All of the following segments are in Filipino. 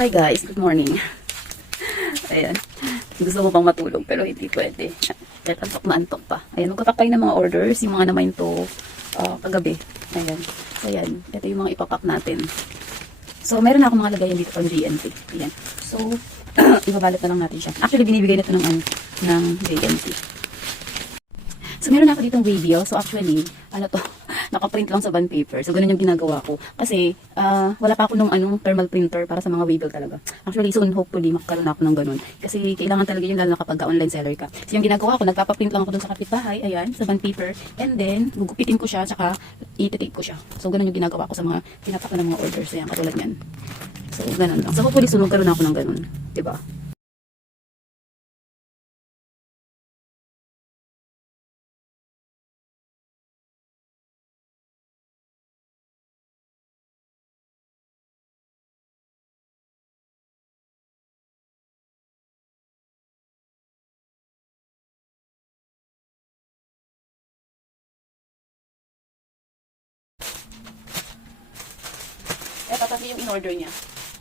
Hi guys, good morning. Ayan. Gusto mo pang matulog pero hindi pwede. Kahit antok pa. Ayan, magpapak tayo ng mga orders. Yung mga naman to kagabi. Ayan. Ayan. Ito yung mga ipapak natin. So, meron na akong mga lagayan dito pang GNT. Ayan. So, ibabalot na lang natin siya. Actually, binibigay na ito ng GNT. So, meron na ako ditong video. So, actually, nakaprint lang sa bond paper. So, ganun yung ginagawa ko. Kasi, wala pa ako nung thermal printer para sa mga waybill talaga. Actually, soon, hopefully, makakaroon ako ng ganun. Kasi, kailangan talaga yun lalo na kapag online seller ka. So, yung ginagawa ko, nagpapaprint lang ako dun sa kapitbahay, ayan, sa bond paper. And then, gugupitin ko siya, tsaka ititape ko siya. So, ganun yung ginagawa ko sa mga pinapak na ng mga orders. Ayan, katulad yan. So, ganun lang. So, hopefully, soon, magkaroon ako ng ganun. Diba? Ito kasi yung in-order niya.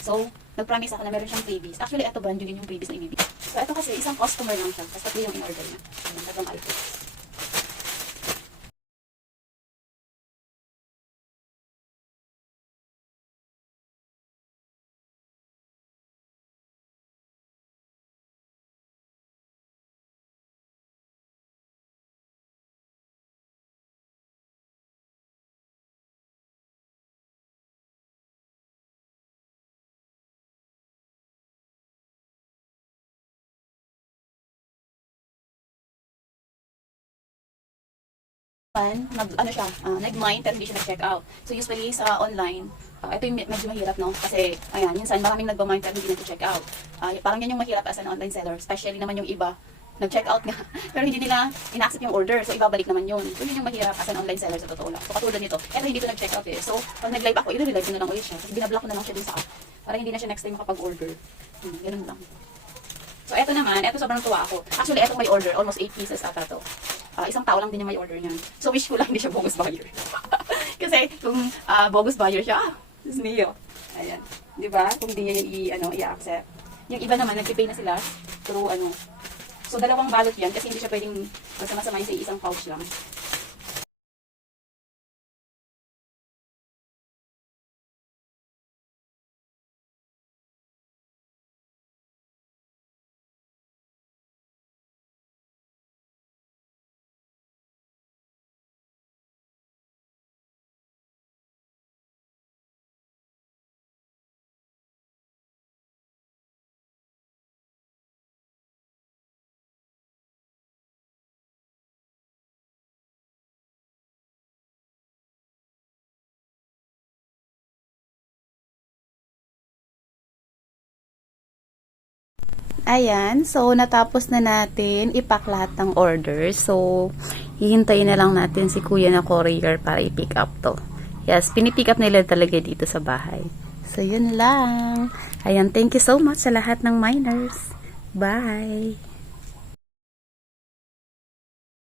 So, nag-promise ako na meron siyang freebies. Actually, ito brand new din yung freebies na inibigay. So, ito kasi isang customer lang siya. Tapos tatlo yung in-order niya. Ayan, tatlong items. Nag-mind pero hindi siya nag-check out. So usually sa online, ito yung medyo mahirap, no? Kasi, ayan, minsan maraming nag-mind pero hindi nag-check out. Parang yan yung mahirap as an online seller. Especially naman yung iba, nag-check out nga. Pero hindi nila in-accept yung order. So ibabalik naman yun. So yun yung mahirap as an online seller sa totoo lang. So katulad nito, ito hindi ito nag-check out eh. So pag nag-live ako, i-relive ko na lang ulit siya. Kasi binablock ko na lang siya dun sa app. Para hindi na siya next time makapag-order. Ganun lang. So ito naman, ito sobrang tuwa ako. Actually, ito may order. Almost 8 pieces ata to. Isang tao lang din yung may order niyan. So wish ko lang hindi siya bogus buyer. Kasi kung bogus buyer siya, Diyos mio. Ayan. Diba? Kung hindi niya i-accept. Yung iba naman, nag-pay na sila through So dalawang balot yan kasi hindi siya pwedeng masama-samayin sa isang pouch lang. Ayan, so natapos na natin ipack lahat ng order. So, hihintayin na lang natin si kuya na courier para i-pick up to. Yes, pinipick up nila talaga dito sa bahay. So, yun lang. Ayan, thank you so much sa lahat ng miners. Bye!